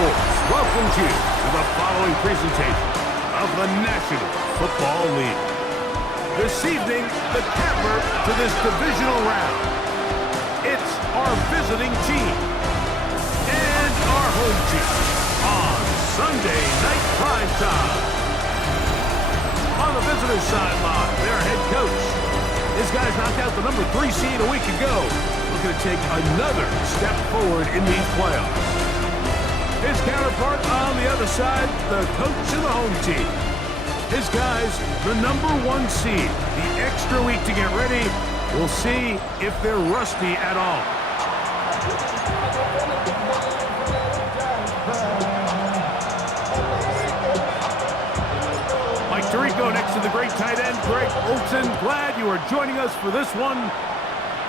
sports welcomes you to the following presentation of the National Football League. This evening, the capper to this divisional round. It's our visiting team and our home team on Sunday Night Prime Time. On the visitor's sideline, their head coach. This guy's knocked out the number 3 seed a week ago. Looking to take another step forward in these playoffs. His counterpart on the other side, the coach of the home team. His guys, the number 1 seed. The extra week to get ready. We'll see if they're rusty at all. Mike Tirico next to the great tight end, Greg Olsen. Glad you are joining us for this one.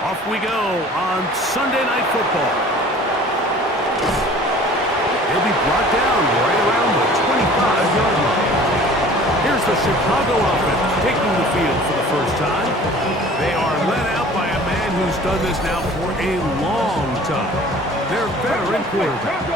Off we go on Sunday Night Football. He'll be brought down right around the 25-yard line. Here's the Chicago offense taking the field for the first time. They are led out by a man who's done this now for a long time. Their veteran quarterback.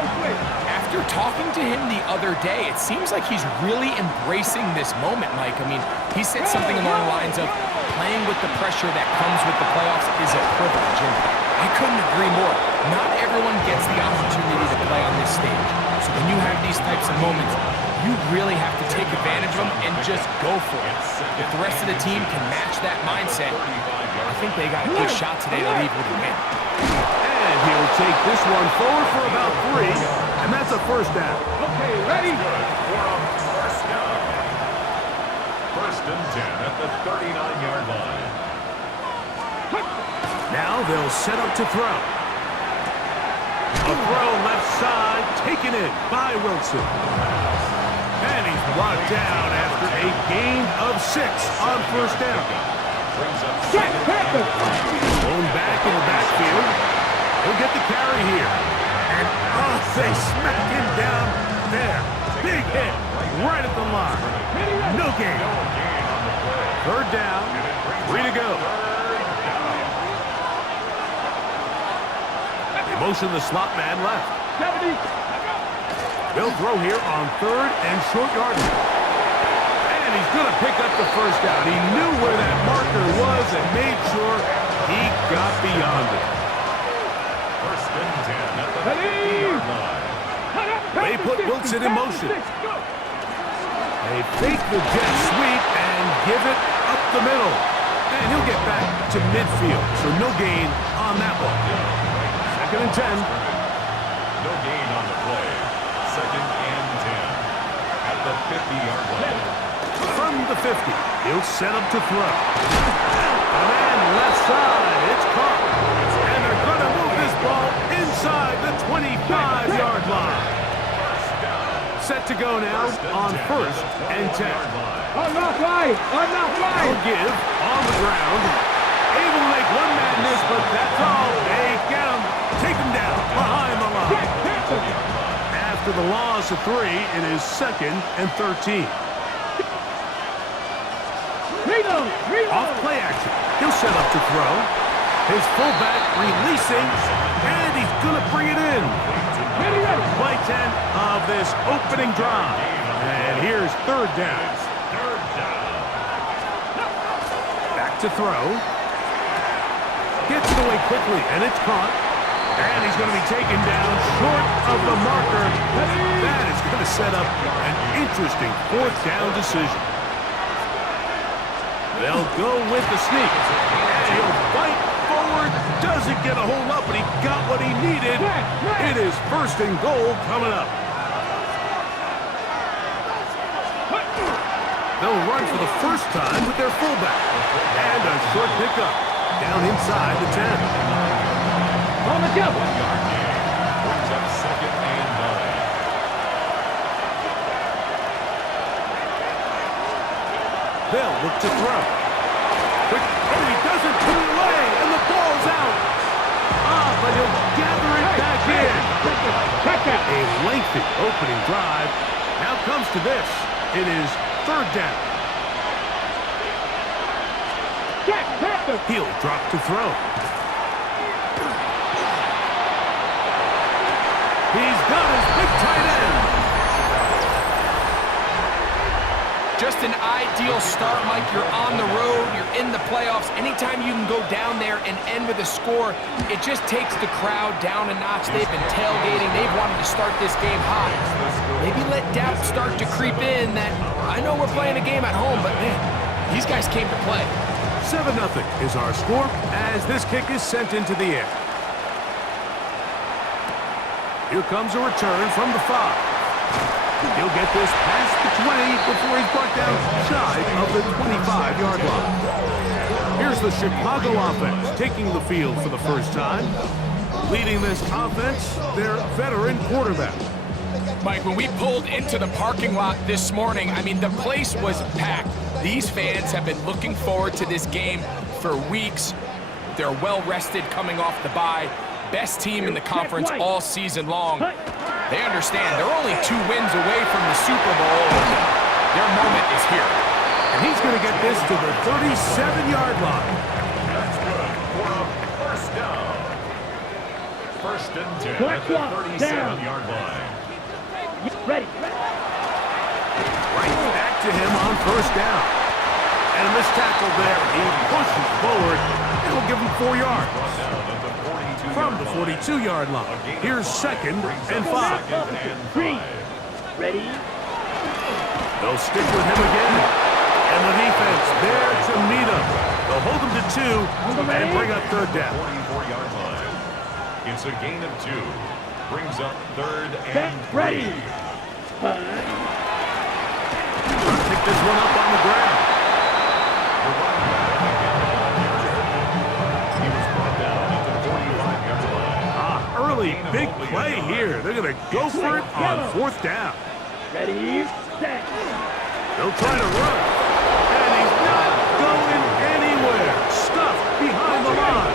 After talking to him the other day, it seems like he's really embracing this moment, Mike. I mean, he said something along the lines of playing with the pressure that comes with the playoffs is a privilege, and I couldn't agree more. Not everyone gets the opportunity to play on this stage. So when you have these types of moments, you really have to take advantage of them and just go for it. If the rest of the team can match that mindset, I think they got a good shot today to leave with a win. And he'll take this one forward for about 3, and that's a first down. Okay, ready? First and 10 at the 39-yard line. Now they'll set up to throw. A throw left side, taken in by Wilson. And he's brought down after a gain of 6 on first down. Thrown back in the backfield. He'll get the carry here. And they smack him down there. Big hit right at the line. No gain. Third down, 3 to go. They motion the slot man left. They'll throw here on 3rd and short yardage. And he's going to pick up the first down. He knew where that marker was and made sure he got beyond it. First and 10 at the 50-yard line. They put Wilson in motion. They fake the jet sweep and give it up the middle. And he'll get back to midfield, so no gain on that one. 2nd and 10. No gain on the play. 2nd and 10 at the 50-yard line. From the 50, he'll set up to throw. A man left side, it's caught. And they're going to move this ball inside the 25-yard line. Set to go now on 1st and 10. I'm not right. They'll give on the ground. Able to make one man miss, but that's all. They get him. Take him down behind the line. After the loss of 3, it is 2nd and 13. Off play action. He'll set up to throw. His fullback releasing, and he's going to bring it in. Play 10 of this opening drive. And here's 3rd down. Back to throw. Gets it away quickly, and it's caught. And he's going to be taken down short of the marker. That is going to set up an interesting 4th down decision. They'll go with the sneak. And he'll fight forward. Doesn't get a hold up, but he got what he needed. It is 1st and goal coming up. They'll run for the first time with their fullback. And a short pickup down inside the 10. On the jump. Brings up 2nd and 9. They'll look to throw. But, he doesn't put it away, and the ball's out. But he'll gather it back in. A lengthy opening drive. Now comes to this. It is 3rd down. He'll drop to throw. He's got his big tight end. Just an ideal start, Mike. You're on the road, you're in the playoffs. Anytime you can go down there and end with a score, it just takes the crowd down a notch. They've been tailgating. They've wanted to start this game hot. Maybe let doubt start to creep in that, I know we're playing a game at home, but man, these guys came to play. 7-0 is our score as this kick is sent into the air. Here comes a return from the 5. He'll get this past the 20 before he's brought down shy of the 25-yard line. Here's the Chicago offense taking the field for the first time. Leading this offense, their veteran quarterback. Mike, when we pulled into the parking lot this morning, I mean, the place was packed. These fans have been looking forward to this game for weeks. They're well-rested coming off the bye. Best team in the conference all season long. They understand they're only 2 wins away from the Super Bowl. Their moment is here. And he's going to get this to the 37-yard line. That's good for a first down. First and 10 at the 37-yard line. Ready. Right back to him on first down. And a missed tackle there. He pushes forward. It'll give him 4 yards. From the 42-yard line. Here's 2nd and 5. Ready. They'll stick with him again. And the defense there to meet him. They'll hold him to 2 and bring up 3rd down. 44-yard line. It's a gain of 2. Brings up 3rd and 3. Ready. Pick this one up on the ground. He was brought down at the 45-yard line. Early big play here. They're going to go for it on 4th down. Ready. Set. They'll try to run. And he's not going anywhere. Stuffed behind the line.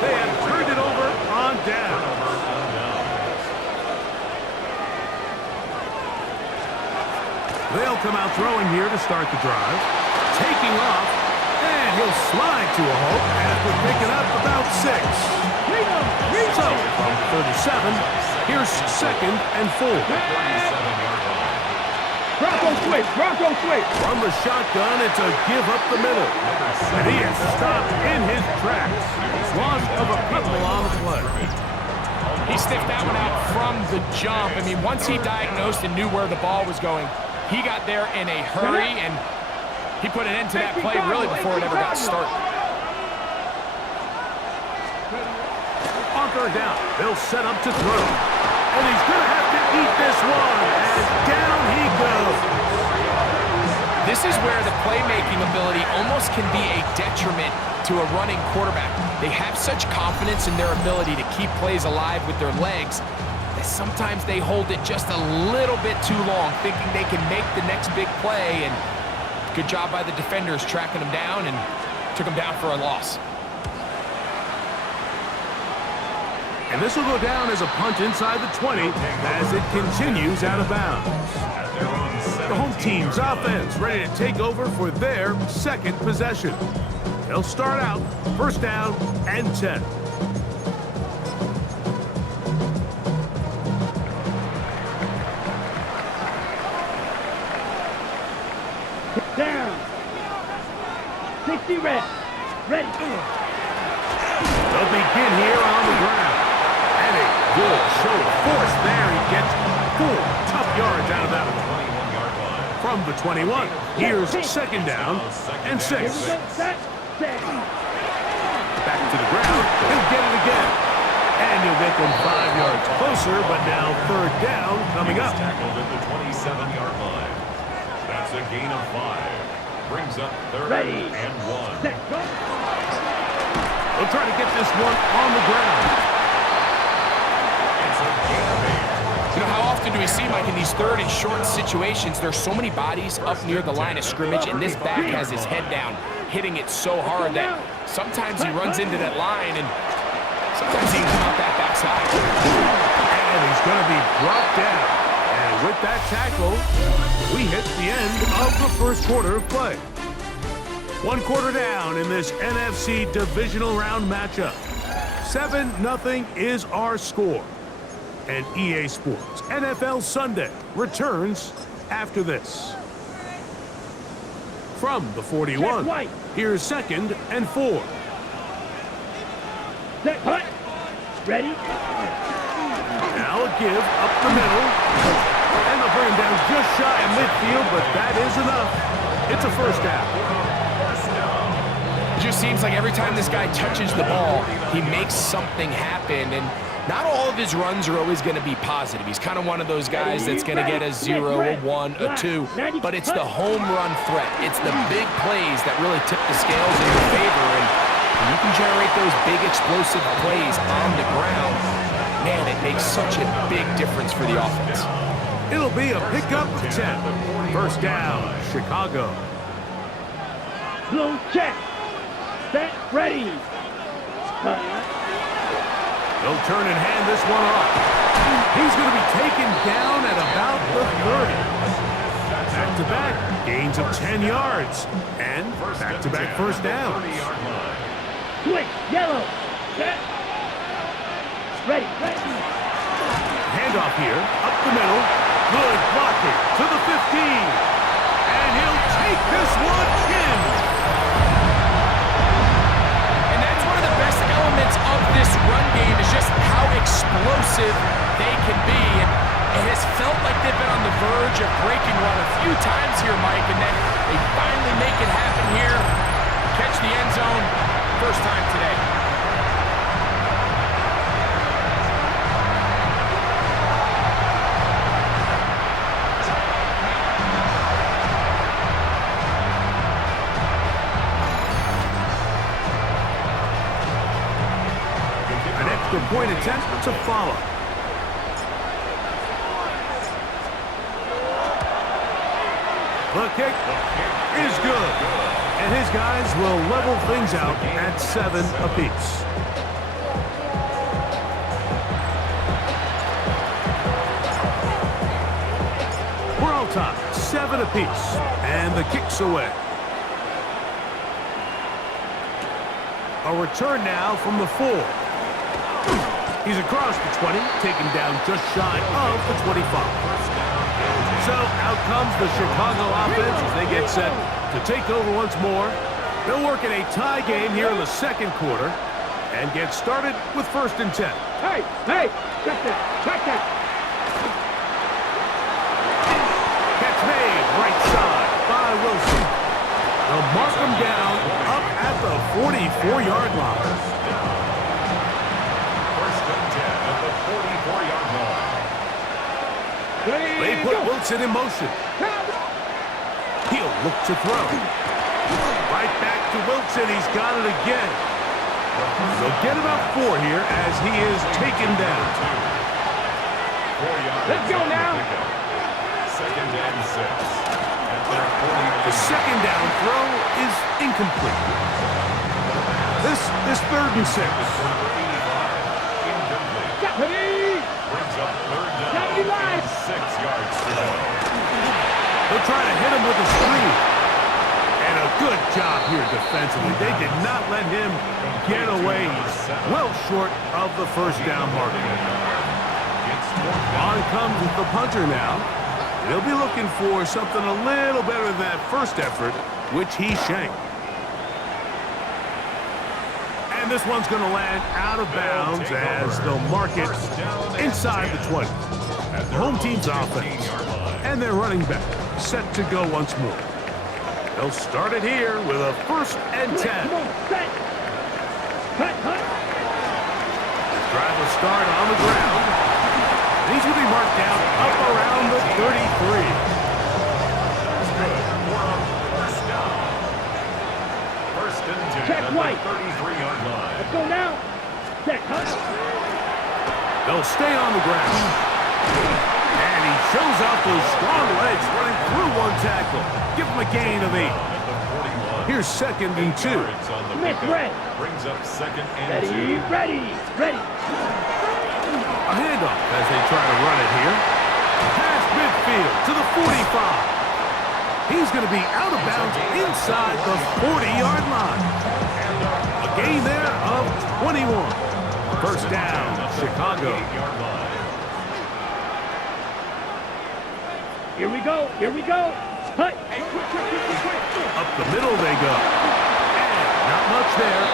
They have turned it over on down. They'll come out throwing here to start the drive. Taking off. And he'll slide to a halt after picking up about 6. So, from 37, here's 2nd and 4. Bronco switch. From the shotgun, it's a give up the middle. And he is stopped in his tracks. Loss of a couple on the play. He sniffed that one out from the jump. I mean, once he diagnosed and knew where the ball was going, he got there in a hurry, and he put an end to that play really before it ever got started. On 3rd down, they'll set up to throw. And he's going to have to eat this one as down he goes. This is where the playmaking ability almost can be a detriment to a running quarterback. They have such confidence in their ability to keep plays alive with their legs that sometimes they hold it just a little bit too long, thinking they can make the next big play. And good job by the defenders tracking him down and took him down for a loss. And this will go down as a punt inside the 20 as it continues out of bounds. The home team's offense ready to take over for their 2nd possession. They'll start out 1st down and 10. Down. 60 reps. Ready. They'll begin here on the ground. And a good show of force there. He gets 4 tough yards out of that one. From the 21, here's 2nd down and 6. Back to the ground. He'll get it again. And he'll get them 5 yards closer, but now 3rd down coming up. Tackled at the 27-yard line. That's a gain of 5. Brings up 3rd and 1. They'll try to get this one on the ground. It's a gain of 8. You know, how often do we see, Mike, in these 3rd and short situations, there's so many bodies up near the line of scrimmage, and this back has his head down, hitting it so hard that sometimes he runs into that line, and sometimes he can come out that backside. And he's going to be brought down. And with that tackle, we hit the end of the 1st quarter of play. 1 quarter down in this NFC Divisional Round matchup. 7-0 is our score. And EA Sports NFL Sunday returns after this. From the 41, here's 2nd and 4. Set, hut. Ready? Now a give up the middle. And they'll bring him down just shy of midfield, but that is enough. It's a first down. It just seems like every time this guy touches the ball, he makes something happen. And not all of his runs are always going to be positive. He's kind of one of those guys that's going to get a 0, a 1, a 2. But it's the home run threat. It's the big plays that really tip the scales in your favor. And when you can generate those big explosive plays on the ground, man, it makes such a big difference for the offense. It'll be a pickup of 10. First down, Chicago. Blue check. Set, ready. They'll turn and hand this one off. He's going to be taken down at about the 30. Back-to-back gains of 10 yards. And back-to-back first downs. Switch, yellow. Set. Ready, ready. Handoff here, up the middle. Good blocking to the 15. And he'll take this one in. And that's one of the best elements of this run game is just how explosive they can be. And it has felt like they've been on the verge of breaking one a few times here, Mike, and then they finally make it happen here. Catch the end zone, first time today. The point attempt to follow. The kick is good. And his guys will level things out at 7 apiece. We're all tied, 7 apiece. And the kick's away. A return now from the 4. He's across the 20, taken down just shy of the 25. So out comes the Chicago offense as they get set to take over once more. They'll work in a tie game here in the second quarter and get started with 1st and 10. Hey, hey, check that, check that. Catch made right side by Wilson. They'll mark him down up at the 44-yard line. They put Wilson in motion. He'll look to throw. Right back to Wilson. He's got it again. They'll get about 4 here as he is taken down. Let's go now. 2nd and 6. The second down throw is incomplete. This is 3rd and 6. Brings up 3rd down. 6 yards to go. They'll try to hit him with a screen. And a good job here defensively. They did not let him get away. He's well short of the first down marker. On comes the punter now. They'll be looking for something a little better than that first effort, which he shanked. And this one's going to land out of bounds as they'll mark it inside the 20. The home team's offense and their running back set to go once more. They'll start it here with a 1st and 10. Come on, set. Hut, hut. Drive will start on the ground. And he's going to be marked down up around the 33. Check white. 33-yard line. Let's go now. Check, hut. They'll stay on the ground. And he shows off those strong legs running through one tackle. Give him a gain of 8. Here's 2nd and 2. Smith, red. Brings up 2nd and Ready, 2. ready, ready. A handoff as they try to run it here. Past midfield to the 45. He's going to be out of bounds inside the 40-yard line. A gain there of 21. First down, Chicago. Here we go. Here we go. Hut. Up the middle they go. And not much there.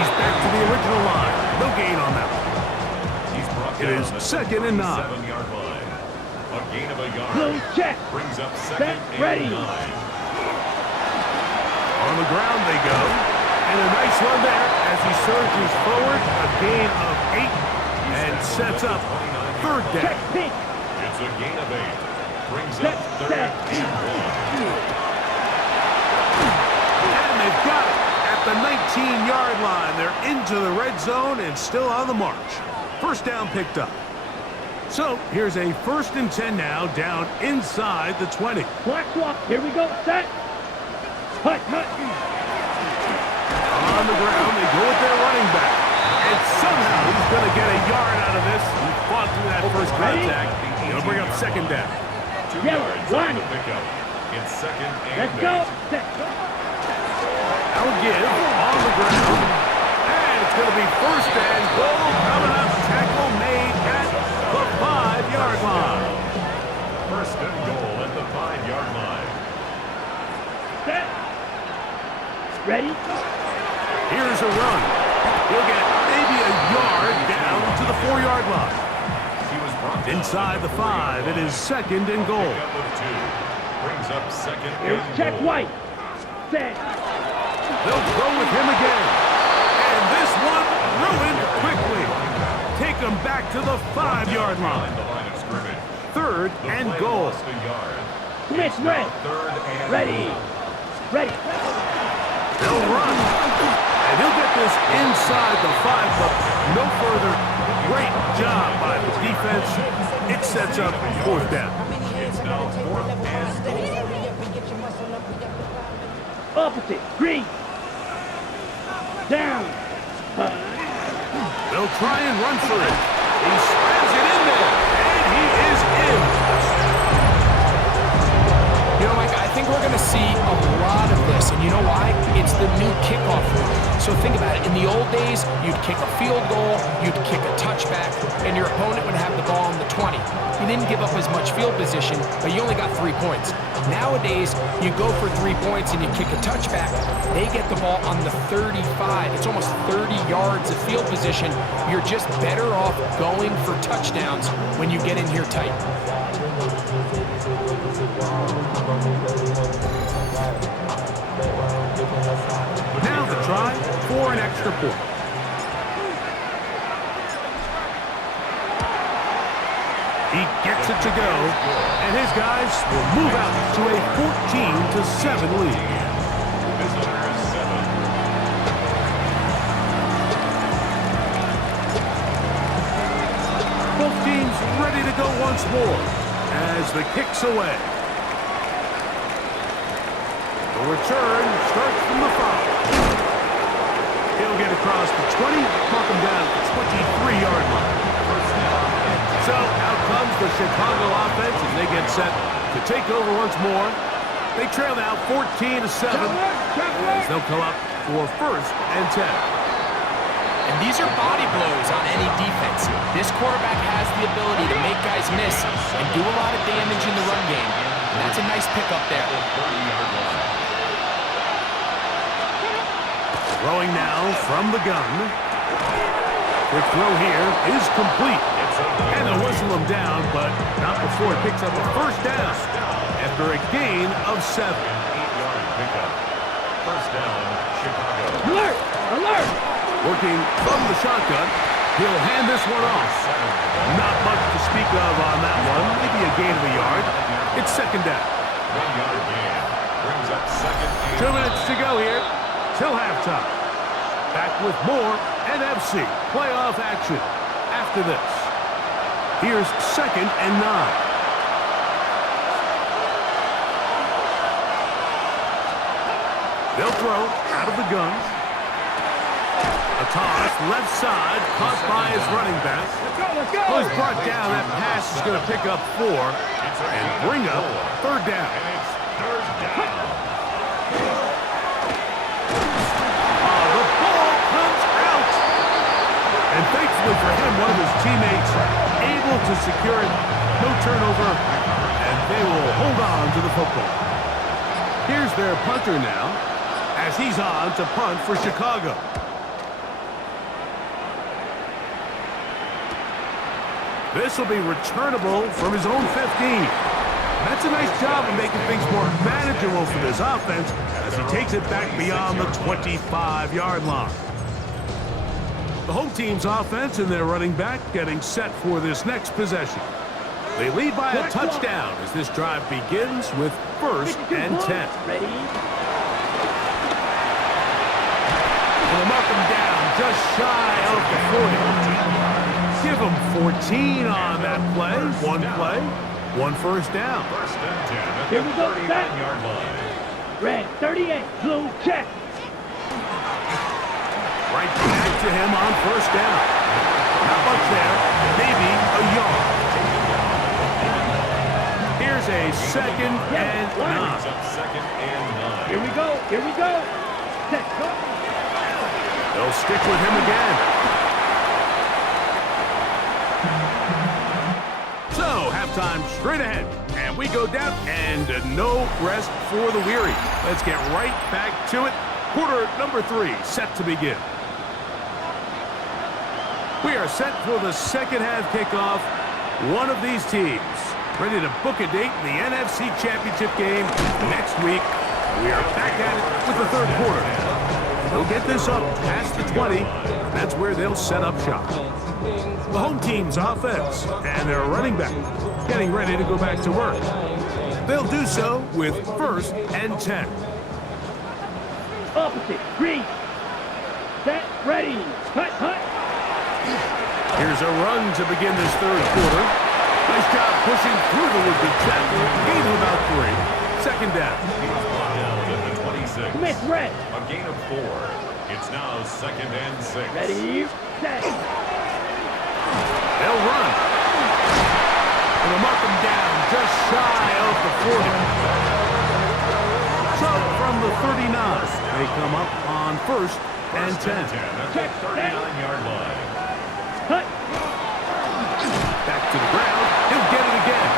He's back to the original line. No gain on that one. He's brought It down is at the 2nd and 9. 7-yard line. A gain of a yard. Blue check. Brings up Set, 2nd ready. and 9. On the ground they go. And a nice run there as he surges forward. A gain of 8 and sets up 3rd Check down. pink. It's a gain of 8. Brings Set, up 3rd set. and 1. And they've got it at the 19-yard line. They're into the red zone and still on the march. 1st down picked up. So here's a 1st and 10 now, down inside the 20. Black swap. Here we go. Set. Hut, hut. On the ground, they go with their running back. And somehow he's going to get a yard out of this. He fought through that first Ready? contact. He'll bring up 2nd down. 2 Yellow, yards line on the it. pickup. It's 2nd and Let's 8. go. Set. Now give on the ground. And it's going to be 1st and goal coming up. Tackle made at the 5-yard line. 1st and goal at the 5-yard line. Set. Ready. Here's a run. He'll get maybe a yard down to the 4-yard line. He was brought down Inside at the 5, it is 2nd and goal. Pickup of 2. Brings up 2nd Here's and check goal. white. Set. They'll go with him again. And this one ruined quickly. Take him back to the 5-yard line. Behind the line of scrimmage. 3rd The and play goal. lost a yard. Smith It's now red. 3rd and Ready. goal. Ready. They'll run. And he'll get this inside the 5, but no further. Great job by the defense. It sets up 4th down. It's now 4th and goal. Opposite. Green. Down. They'll try and run for it. He slams it in there. And he is in. You know, Mike, I think we're going to see a lot of this, and you know why? It's the new kickoff rule. So think about it. In the old days, you'd kick a field goal, you'd kick a touchback, and your opponent would have the ball on the 20. You didn't give up as much field position, but you only got 3 points. Nowadays, you go for 3 points and you kick a touchback, they get the ball on the 35. It's almost 30 yards of field position. You're just better off going for touchdowns when you get in here tight. Now the try for an extra point. He gets it to go, and his guys will move out to a 14-7 lead. Visitors 7. Both teams ready to go once more as the kick's away. The return starts from the 5. He'll get across the 20, mark him down at the 23-yard line. So out comes the Chicago offense as they get set to take over once more. They trail now 14-7 as they'll come up for 1st and 10. And these are body blows on any defense. This quarterback has the ability to make guys miss and do a lot of damage in the run game. And that's a nice pickup there. 30-yard line. Throwing now from the gun. Quick throw here is complete. And they'll whistle him down, but not before it picks up a 1st down after a gain of 7. 8-yard pickup. 1st down, Chicago. Alert. Alert. Working from the shotgun, he'll hand this one off. Not much to speak of on that one, maybe a gain of a yard. It's 2nd down. 1-yard gain. Brings up 2nd and 2 minutes to go here till halftime. Back with more NFC playoff action after this. Here's 2nd and 9. They'll throw out of the gun. A toss, left side, caught by his running back. Let's go. Well, he's brought down. That pass is going to pick up 4 and bring up 3rd down. And it's 3rd down. The ball comes out. And thankfully for him, one of his teammates able to secure it. No turnover and they will hold on to the football. Here's their punter now, as he's on to punt for Chicago. This will be returnable from his own 15. That's a nice job of making things more manageable for this offense as he takes it back beyond the 25-yard line. The home team's offense and their running back getting set for this next possession. They lead by a touchdown as this drive begins with 1st and 10. Ready? They'll mark him down just shy of the 40. Give him 14 on that play. One first down. First and 10 at Here the we go, 39-yard line. Red 38, blue check. Right back to him on 1st down. Not much there, maybe a yard. Here's a 2nd and 9. Brings up 2nd and 9. Here we go. Set, go. They'll stick with him again. So, halftime straight ahead. And we go down, and no rest for the weary. Let's get right back to it. Quarter number 3 set to begin. We are set for the second half kickoff. One of these teams ready to book a date in the NFC Championship game next week. We are back at it with the third quarter. They'll get this up past the 20. That's where they'll set up shop. The home team's offense and their running back getting ready to go back to work. They'll do so with 1st and 10. Opposite, green. Set, ready. Hut. Here's a run to begin this third quarter. Nice job pushing through the would-be tackle. Gain of about 3. Second down. Down at the 26. Smith, red. A gain of 4. It's now 2nd and 6. Ready, set. They'll run. And they'll mark them down just shy of the 40. So from the 39, they come up on 1st and 10. At the 39-yard line. Hut. Back to the ground. He'll get it again.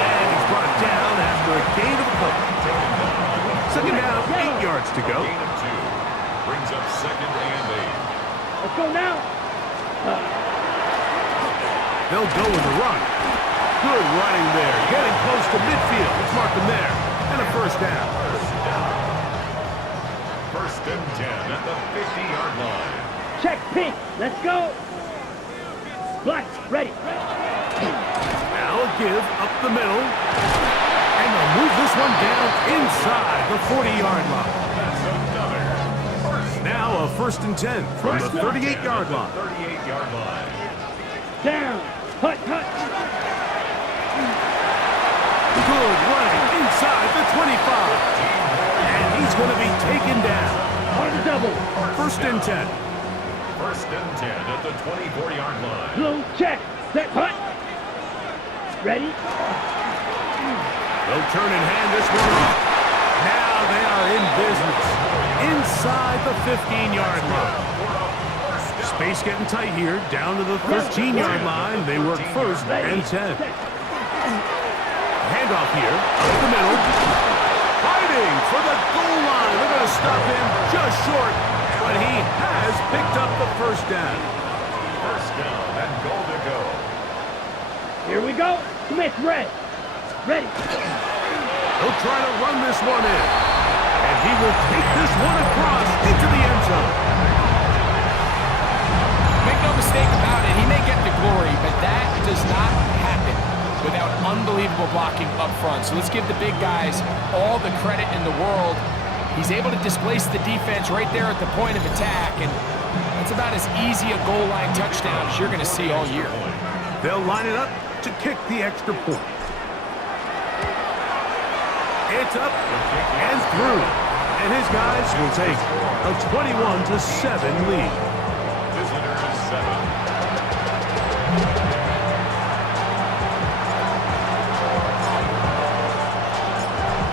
And he's brought down after a gain of a couple. Second down, 8 yards to go. Gain of 2. Brings up 2nd and 8. Let's go now. They'll go with the run. Good running there. Getting close to midfield. Let's mark them there. And a 1st down. 1st and 10 at the 50-yard line. Check pink. Let's go. Black, ready. Now a give up the middle. And they'll move this one down inside the 40-yard line. That's another. Now a 1st and 10 from the 38-yard line. 38-yard line. Down. Hut. Good running inside the 25. And he's going to be taken down. On the double. 1st and 10. 1st and 10 at the 24-yard line. Blue check. Set, hut. Ready. They'll turn and hand this one off. Now they are in business. Inside the 15-yard line. Space getting tight here. Down to the 13-yard line. They work 1st and 10. Handoff here. Up the middle. Fighting for the goal line. They're going to stop him just short. But he has picked up the 1st down. 1st down and goal to go. Here we go. Smith, red. Ready. He'll try to run this one in. And he will take this one across into the end zone. Make no mistake about it, he may get the glory, but that does not happen without unbelievable blocking up front. So let's give the big guys all the credit in the world. He's able to displace the defense right there at the point of attack, and it's about as easy a goal line touchdown as you're going to see all year. They'll line it up to kick the extra point. It's up and through. And his guys will take a 21-7 lead. Visitors 7.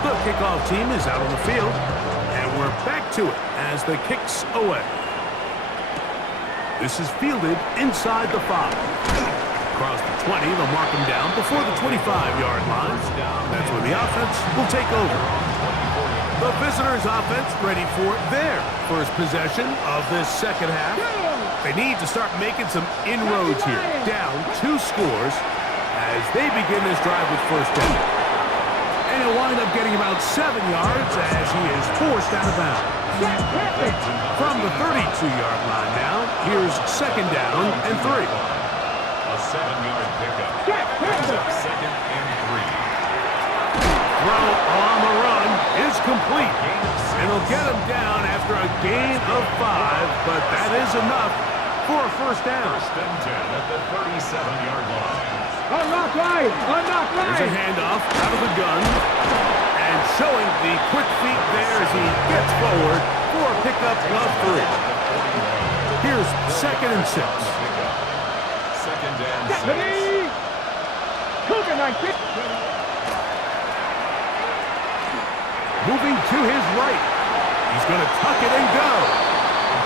The kickoff team is out on the field, and we're back to it as the kick's away. This is fielded inside the 5. Across the 20, they'll mark him down before the 25-yard line. That's where the offense will take over. The visitors' offense ready for their first possession of this second half. They need to start making some inroads here, down 2 scores as they begin this drive with first down. And he'll wind up getting about 7 yards as he is forced out of bounds. From the 32-yard line now, here's second down and 3. A 7-yard pickup. Brings up second and 3. Throw on the run is complete. And he'll get him down after a gain of 5, but that is enough for a first down. First and 10 at the 37-yard line. Unlock right! Unlock There's a right! handoff out of the gun. And showing the quick feet there as he gets forward for a pickup of 3. Here's second and 6. Second and 6. Deputy! Cougar 19! Moving to his right. He's going to tuck it and go.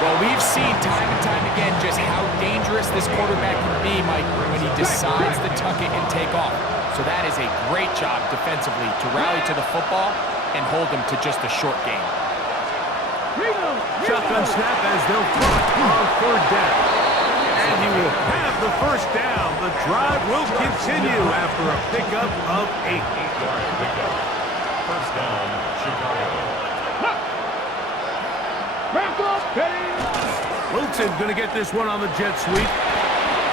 Well, we've seen time and time again just how dangerous this quarterback can be, Mike, when he decides to tuck it and take off. So that is a great job defensively to rally to the football and hold him to just a short game. Shotgun snap as they'll throw it on third down. And he will have the first down. The drive will continue after a pickup of 8. 8-yard pickup. First down, Chicago. Wilson going to get this one on the jet sweep.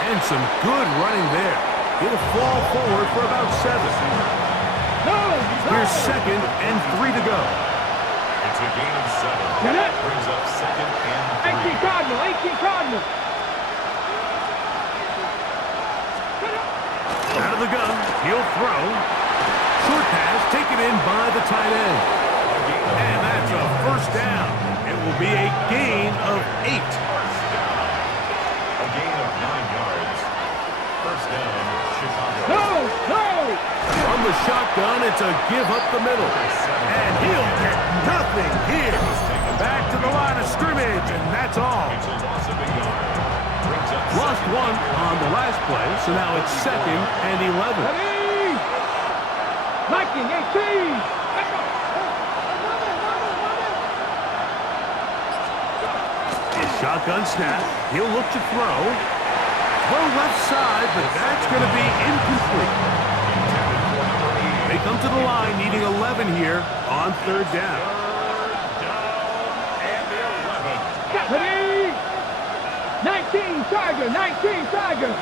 And some good running there. He'll fall forward for about 7. Here's second and 3 to go. It's a gain of 7. Get it? Brings up second and 3. 18 Cardinal! 18 Cardinal! Out of the gun, he'll throw. Short pass taken in by the tight end. And that's a first down. It will be a gain of 8. A gain of 9 yards. First down, Chicago. No! No! From the shotgun, it's a give up the middle. And he'll get nothing here. Back to the line of scrimmage, and that's all. It's a loss of a yard. Brings up Lost 1 on the last play, so now it's second and 11. Ready! Viking 18! Shotgun snap. He'll look to throw. Throw left side, but that's going to be incomplete. They come to the line needing 11 here on third down. Ready! 19 Charger! 19 Charger!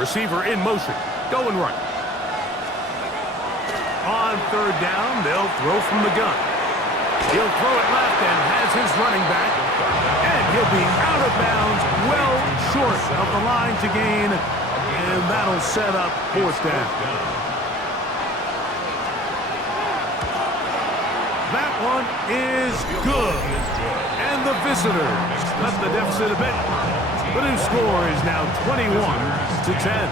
Receiver in motion. Going right. On third down, they'll throw from the gun. He'll throw it left and has his running back. And he'll be out of bounds, well short of the line to gain. And that'll set up fourth down. That one is good. And the visitors cut the deficit a bit. The new score is now 21-10.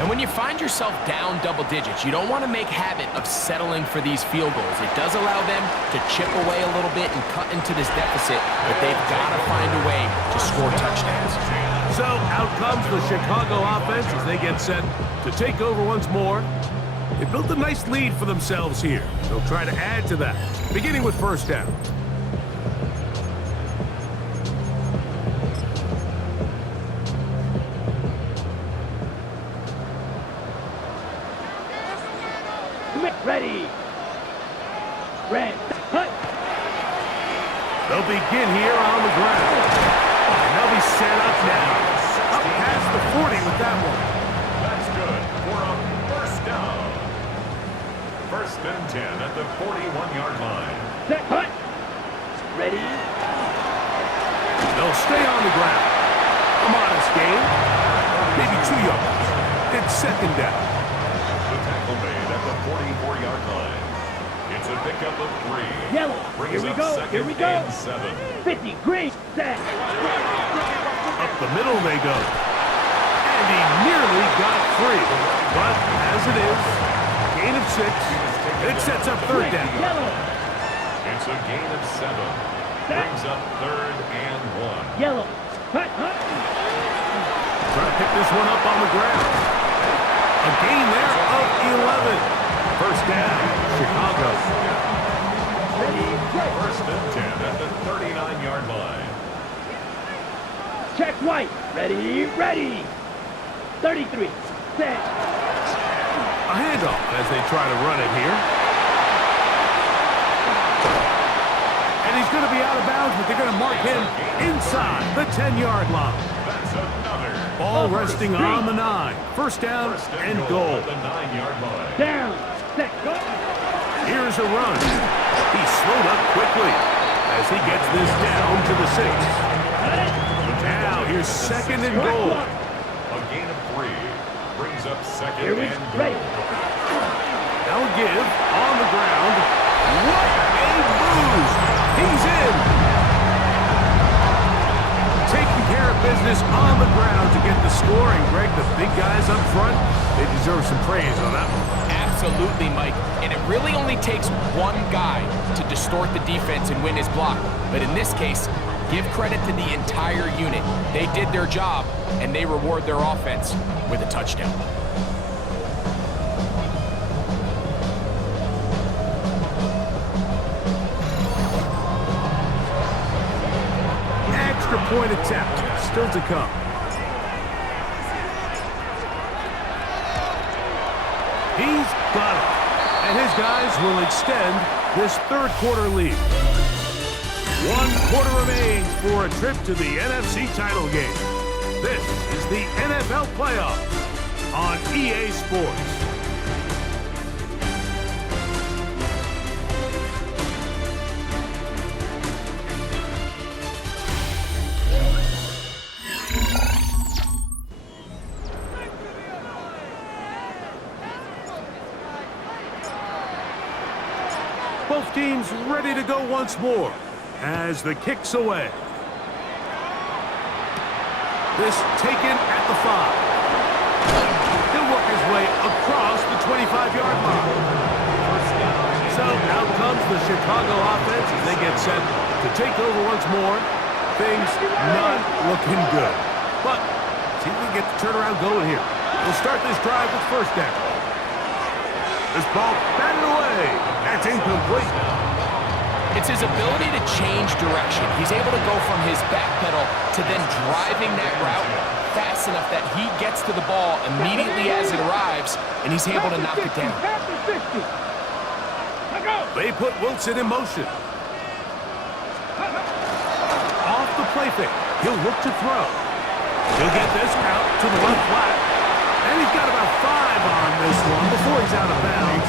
And when you find yourself down double digits, you don't want to make habit of settling for these field goals. It does allow them to chip away a little bit and cut into this deficit, but they've got to find a way to score touchdowns. So out comes the Chicago offense as they get set to take over once more. They built a nice lead for themselves here. They'll try to add to that, beginning with first down. Ready! Red! Hut! They'll begin here on the ground. And they'll be set up now. Up past the 40 with that one. That's good for a first down. First and 10 at the 41-yard line. Set! Hut! Ready! They'll stay on the ground. A modest gain. Maybe 2 yards. It's second down. The tackle made at the 44-yard line. It's a pickup of 3. Yellow! Brings Here we up go! second Here we go! and 7. 50! Green! Set! Up the middle they go. And he nearly got free. But as it is, gain of 6. It sets up third down. Yellow! It's a gain of 7. Brings up third and 1. Yellow! Hut! Hut! Trying to pick this one up on the ground. A gain there of 11. First down, Chicago. First and 10 at the 39-yard line. Check White. Ready, ready. 33. Set. A handoff as they try to run it here. And he's going to be out of bounds, but they're going to mark him inside the 10-yard line. That's another. Ball resting on the 9. First down and goal. At the 9-yard line. Down. Set. Go. Here's a run. He's slowed up quickly as he gets this down to the 6. Now here's second and goal. A gain of 3. Brings up second Here we and go. goal. Now give on the ground. What a boost! He's in. Taking care of business on the ground to get the score. And Greg, the big guys up front, they deserve some praise on that one. Absolutely, Mike. And it really only takes one guy to distort the defense and win his block. But in this case, give credit to the entire unit. They did their job, and they reward their offense with a touchdown. Extra point attempt still to come. He's got it. And his guys will extend this third quarter lead. 1 quarter remains for a trip to the NFC title game. This is the NFL playoffs on EA Sports. Both teams ready to go once more as the kick's away. This taken at the 5. He'll work his way across the 25-yard line. So out comes the Chicago offense as they get set to take over once more. Things not looking good. But see if we can get the turnaround going here. We'll start this drive with first down. This ball batted away. That's incomplete. It's his ability to change direction. He's able to go from his back pedal to then driving that route fast enough that he gets to the ball immediately as it arrives, and he's able to knock it down. They put Wilson in motion. Off the play fake. He'll look to throw. He'll get this out to the left flat. And he's got about 5 on this one before he's out of bounds.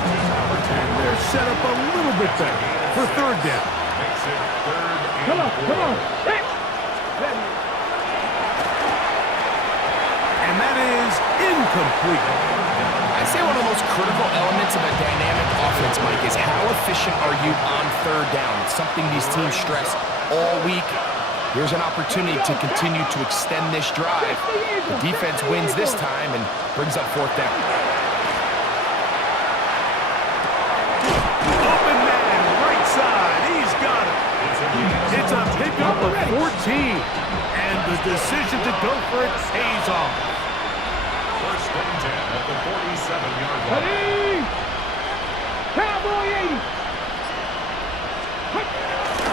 And they're set up a little bit better for third down. Makes it third and Come on, come on. And that is incomplete. I'd say one of the most critical elements of a dynamic offense, Mike, is how efficient are you on third down? It's something these teams stress all week. Here's an opportunity to continue to extend this drive. The defense wins this time and brings up fourth down. Open man, right side. He's got it. It's a pickup of 14. And the decision to go for it pays off. First and 10 at the 47-yard line. Ready. Cowboy 80.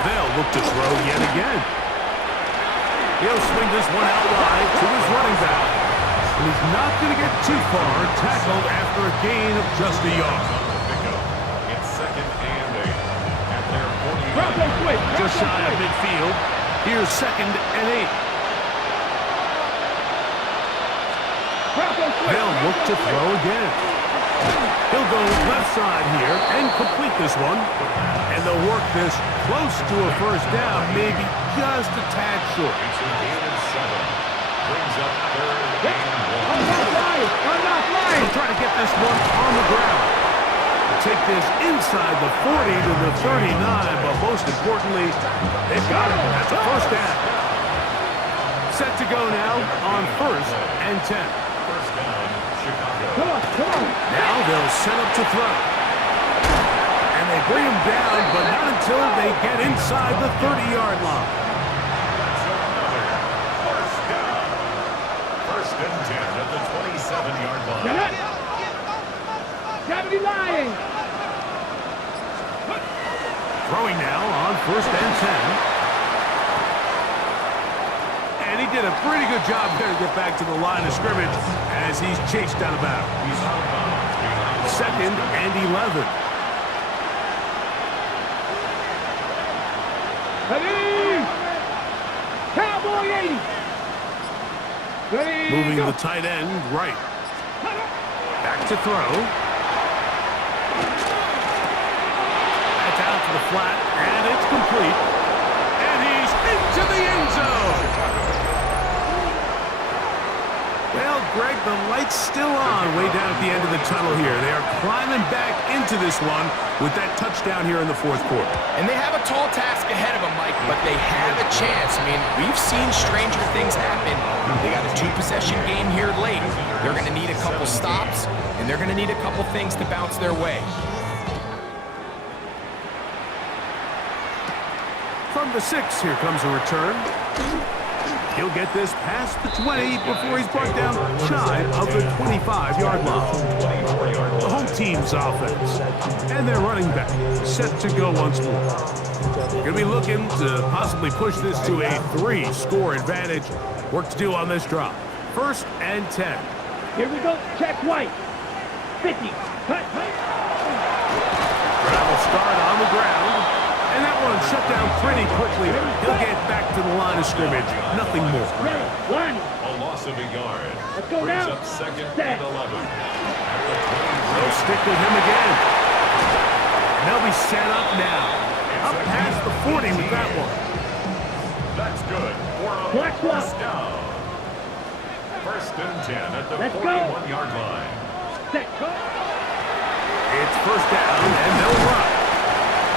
They'll look to throw yet again. He'll swing this one out wide to his running back. And he's not going to get too far, tackled after a gain of just a yard. It's second and 8 at their 49. Just shy of midfield. Here's second and 8. They'll look to throw again. He'll go left side here and complete this one. And they'll work this close to a first down, maybe just a tad short. It's a gain of 7. Brings up third and 1. They'll try to get this one on the ground. Take this inside the 40 to the 39, but most importantly, they've got it. That's a first down. Set to go now on first and 10. First down, Chicago. Come on, come on. Now they'll set up to throw. And they bring him down, but not until they get inside the 30-yard line. That's another first down. First First and 10 at the 27-yard line. Get it. Gravity lying. Throwing now on first and 10. And he did a pretty good job there to get back to the line of scrimmage as he's chased out of bounds. Second and 11. Ready. Cowboy 80. Ready. Moving go. the tight end right. Back to throw. That's out to the flat, and it's complete. And he's into the end zone. Well, Greg, the light's still on way down at the end of the tunnel here. They are climbing back into this one with that touchdown here in the fourth quarter. And they have a tall task ahead of them, Mike, but they have a chance. I mean, we've seen stranger things happen. They got a two-possession game here late. They're going to need a couple stops, and they're going to need a couple things to bounce their way. From the 6, here comes a return. He'll get this past the 20 before he's brought down shy of the 25-yard line. The home team's offense and their running back set to go once more. Going to be looking to possibly push this to a 3-score advantage. Work to do on this drop. First and 10. Here we go. Check white. 50. Cut. Travel start on the ground. And that one shut down pretty quickly. He'll get back to the line of scrimmage. Nothing more. Ready. Line. A loss of a yard. Let's go Brings now. up second Set. and 11. They'll stick with him again. And they'll be set up now. Up past the 40 with that one. That's good. For a Black swap. first down. First and 10 at the Let's go. 41-yard line. Set. Go. It's first down, and they'll run.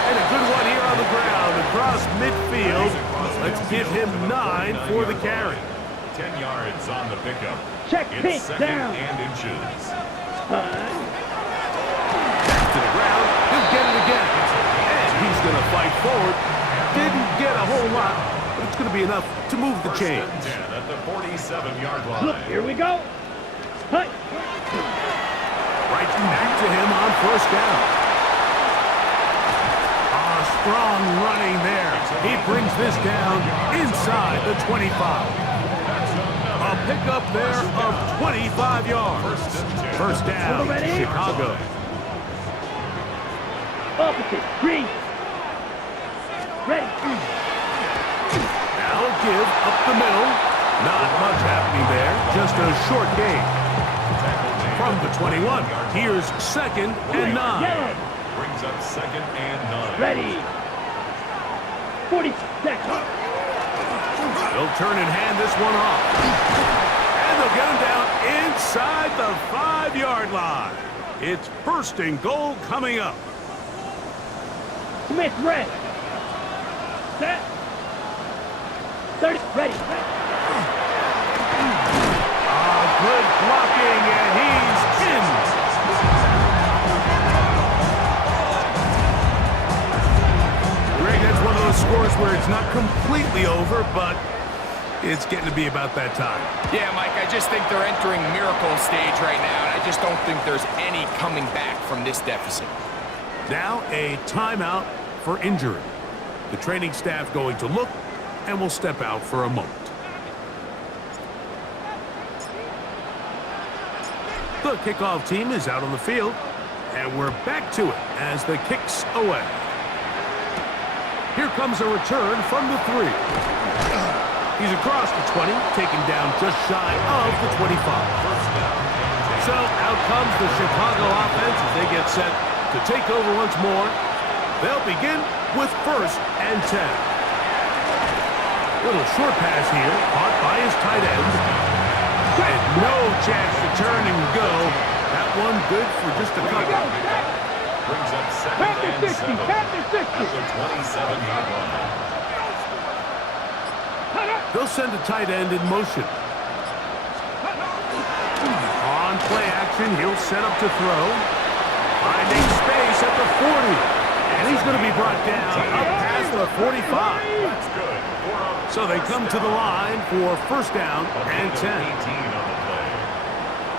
And a good one here on the ground across midfield. Let's give him 9 for the carry. 10 yards on the pickup. Check It's pitch second down. and inches. Back to the ground. He'll get it again. And he's going to fight forward. Didn't get a whole lot, but it's going to be enough to move the First chains. and 10 at the 47-yard line. Look, here we go. Hut. Right back to him on first down. Strong running there. He brings this down inside the 25. A pickup there of 25 yards. First down, Chicago. Opposite. Green. Ready. Now a give up the middle. Not much happening there. Just a short gain. From the 21, here's second and 9. Yellow. Brings up second and 9. Ready. 40 seconds. They'll turn and hand this one off. And they'll get him down inside the 5-yard line. It's first and goal coming up. Smith, red. Set. 30. Ready. Good blocking, and he's in. Greg, that's one of those scores where it's not completely over, but it's getting to be about that time. Yeah, Mike, I just think they're entering miracle stage right now, and I just don't think there's any coming back from this deficit. Now a timeout for injury. The training staff going to look, and will step out for a moment. The kickoff team is out on the field, and we're back to it as the kick's away. Here comes a return from the 3. He's across the 20, taken down just shy of the 25. So out comes the Chicago offense as they get set to take over once more. They'll begin with first and 10. Little short pass here, caught by his tight end. And no chance to turn and go. That one good for just a couple. Brings up second and 7 at the 27-yard line. They'll send a tight end in motion. On play action, he'll set up to throw. Finding space at the 40. And he's going to be brought down up past the 45. That's good. So they come to the line for first down and 10. 18 on the play.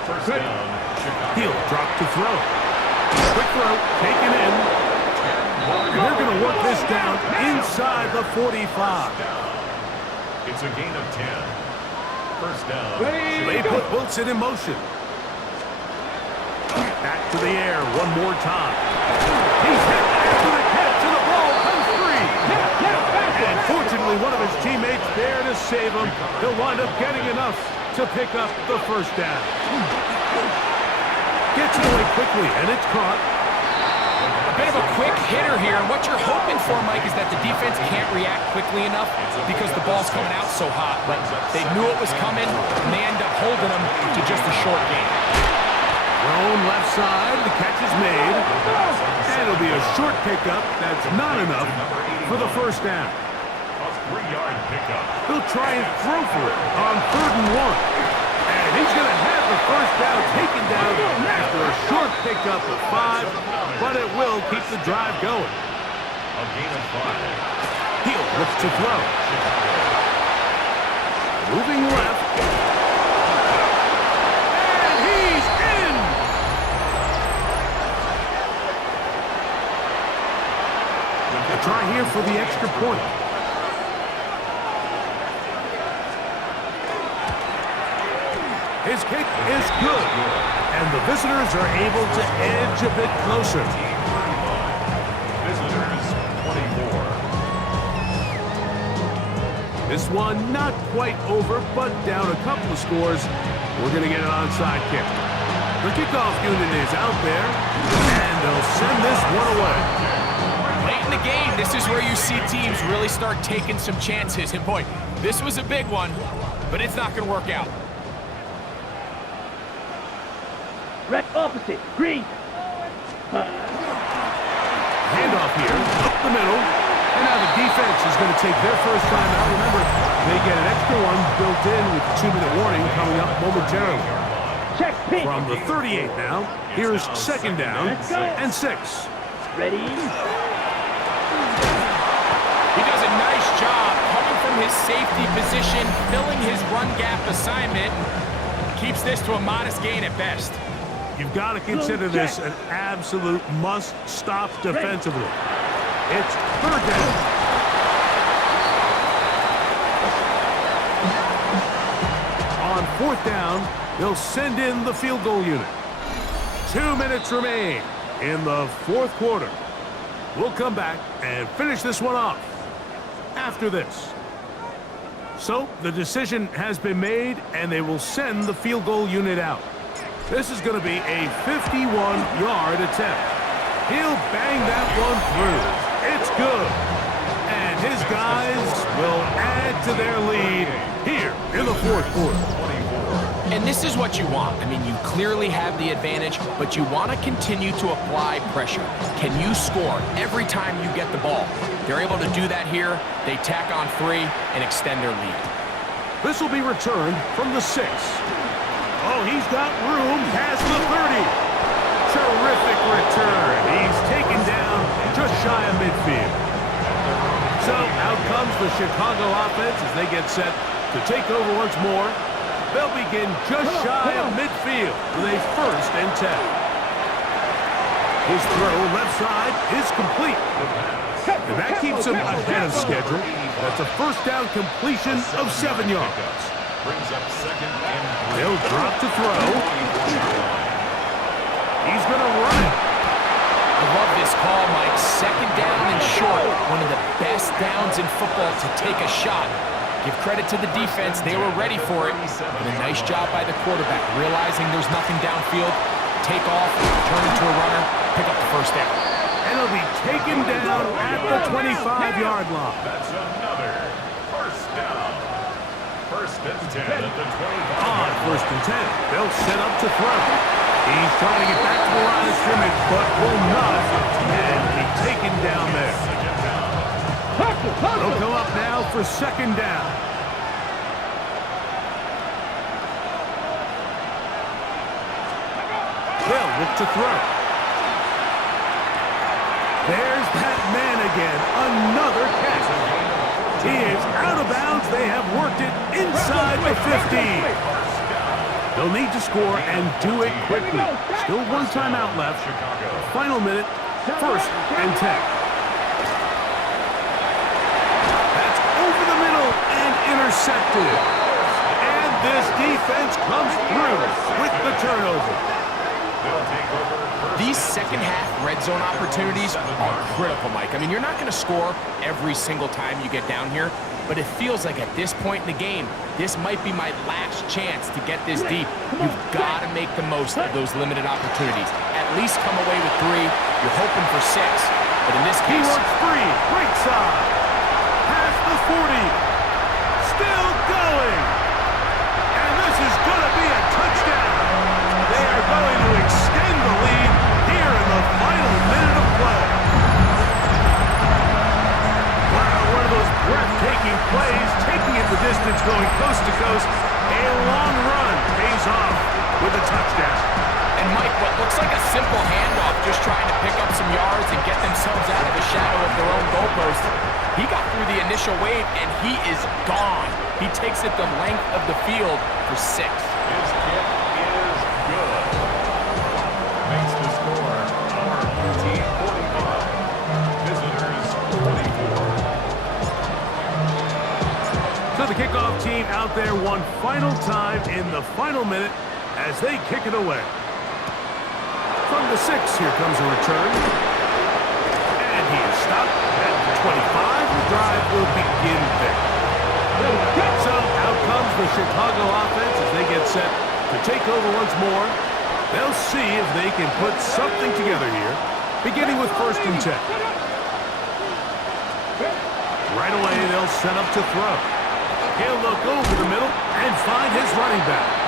First down, Chicago. He'll drop to throw. Quick throw, taken in. And they're going to work this down inside the 45. It's a gain of 10. First down. They put Wilson in motion. Back to the air one more time. He's hit after the catch, and the ball comes free. And fortunately, one of his teammates there to save him. He'll wind up getting enough to pick up the first down. Gets it away quickly, and it's caught. A bit of a quick hitter here. And what you're hoping for, Mike, is that the defense can't react quickly enough because the ball's coming out so hot. But they knew it was coming, and they end up holding them to just a short gain. Thrown left side, the catch is made. And it'll be a short pickup. That's not enough for the first down. A 3-yard pickup. He'll try and throw for it on 3rd and 1. And he's going to have the first down taken down after a short pickup of 5, but it will keep the drive going. A gain of 5. He'll look to throw. Moving left. And he's in! A try here for the extra point. His kick is good, and the visitors are able to edge a bit closer. Visitors 24. This one not quite over, but down a couple of scores. We're going to get an onside kick. The kickoff unit is out there, and they'll send this one away. Late in the game, this is where you see teams really start taking some chances. And boy, this was a big one, but it's not going to work out. Red opposite. Green. Handoff here, up the middle. And now the defense is going to take their first time out. Remember, they get an extra one built in with the 2-minute warning coming up momentarily. Check pitch. From the 38 now, here's 2nd down and 6. Ready. He does a nice job coming from his safety position, filling his run gap assignment. Keeps this to a modest gain at best. You've got to consider this an absolute must-stop defensively. It's 3rd down. On 4th down, they'll send in the field goal unit. 2 minutes remain in the 4th quarter. We'll come back and finish this one off after this. So the decision has been made, and they will send the field goal unit out. This is going to be a 51-yard attempt. He'll bang that one through. It's good. And his guys will add to their lead here in the 4th quarter. And this is what you want. I mean, you clearly have the advantage, but you want to continue to apply pressure. Can you score every time you get the ball? They're able to do that here. They tack on 3 and extend their lead. This will be returned from the 6. Oh, he's got room past the 30. Terrific return. He's taken down just shy of midfield. So out comes the Chicago offense as they get set to take over once more. They'll begin just shy of midfield with a 1st and 10. His throw left side is complete. And that keeps him ahead of schedule. That's a 1st down completion of 7 yards. Brings up 2nd and 3. They'll drop to throw. He's going to run it. I love this call, Mike. 2nd down and short. One of the best downs in football to take a shot. Give credit to the defense. They were ready for it. And a nice job by the quarterback, realizing there's nothing downfield. Take off, turn into a runner, pick up the 1st down. And he'll be taken down at the 25-yard line. That's another 1st down. 1st and 10 at the 25. On 1st and 10, they'll set up to throw. He's trying to get back to the line of scrimmage, but will not. And be taken down there. They'll come up now for 2nd down. They'll look to throw. There's that man again. Another catch. He is out of bounds. They have worked it inside the 15. They'll need to score and do it quickly. Still one timeout left. Final minute, 1st and 10. That's over the middle and intercepted. And this defense comes through with the turnover. These second half red zone opportunities are critical, Mike. I mean, you're not going to score every single time you get down here, but it feels like at this point in the game, this might be my last chance to get this deep. You've got to make the most of those limited opportunities. At least come away with 3. You're hoping for 6, but in this case... He works free, right side, past the 40, still going, and this is going to be a touchdown. They are going to extend the lead here in the final minute of play. Wow, one of those breathtaking plays, taking it the distance, going coast to coast. A long run pays off with a touchdown. And Mike, what looks like a simple handoff, just trying to pick up some yards and get themselves out of the shadow of their own goalpost. He got through the initial wave, and he is gone. He takes it the length of the field for 6. His kick is good. Makes the score our team 45. Visitors 24. So the kickoff team out there one final time in the final minute as they kick it away. From the 6, here comes a return. And he is stopped at the 25. The drive will begin there. So out comes the Chicago offense as they get set to take over once more. They'll see if they can put something together here, beginning with 1st and 10. Right away, they'll set up to throw. He'll look over the middle and find his running back.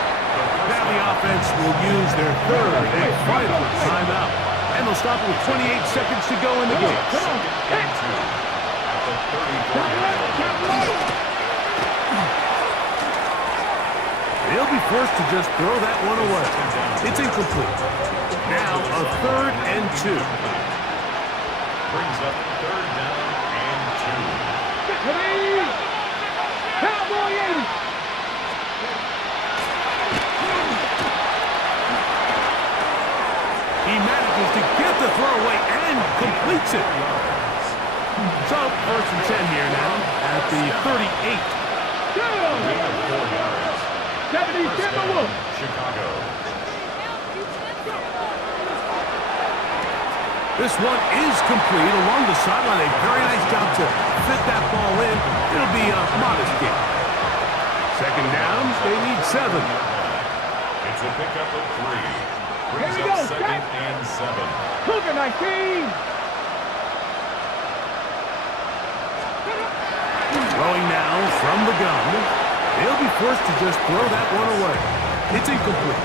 Now the offense will use their 3rd and final timeout. And they'll stop with 28 seconds to go in the game. They'll be forced to just throw that one away. It's incomplete. Now a 3rd and 2. Brings up 3rd down and 2. Cowboy 80. He manages to get the throw away and completes it. So 1st and 10 here now at the 38. 4 yards. 77 Chicago. This one is complete along the sideline. A very nice job to fit that ball in. It'll be a modest gain. 2nd downs, they need 7. It's a pickup of 3. Brings Here we up go, 2nd and 7. Cougar 19. Throwing now from the gun. They'll be forced to just throw that one away. It's incomplete.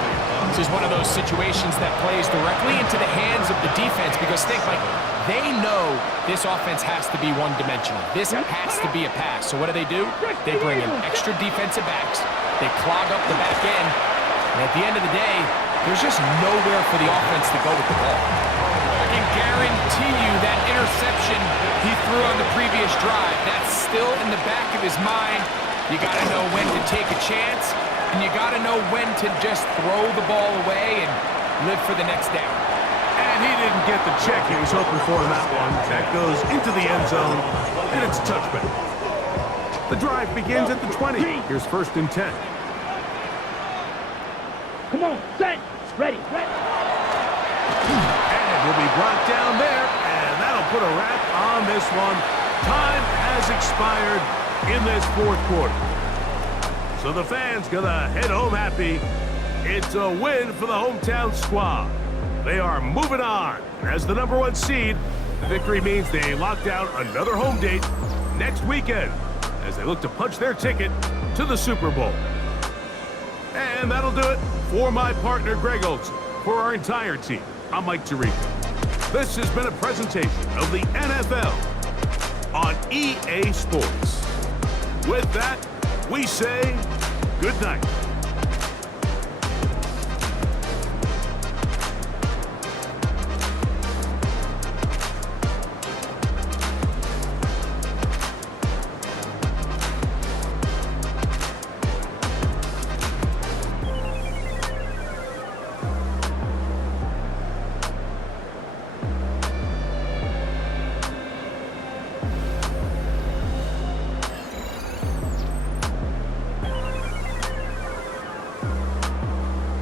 This is one of those situations that plays directly into the hands of the defense because think, Mike, they know this offense has to be one-dimensional. This has to be a pass. So what do? They bring in extra defensive backs. They clog up the back end. And at the end of the day, there's just nowhere for the offense to go with the ball. I can guarantee you that interception he threw on the previous drive, that's still in the back of his mind. You got to know when to take a chance, and you got to know when to just throw the ball away and live for the next down. And he didn't get the check he was hoping for in that one. That goes into the end zone, and it's a touchback. The drive begins at the 20. Here's 1st and 10. Come on, set. Ready. And he'll be brought down there, and that'll put a wrap on this one. Time has expired in this 4th quarter. So the fans gonna head home happy. It's a win for the hometown squad. They are moving on. As the #1 seed, the victory means they locked out another home date next weekend as they look to punch their ticket to the Super Bowl. And that'll do it for my partner, Greg Olson. For our entire team, I'm Mike Tirico. This has been a presentation of the NFL on EA Sports. With that, we say good night.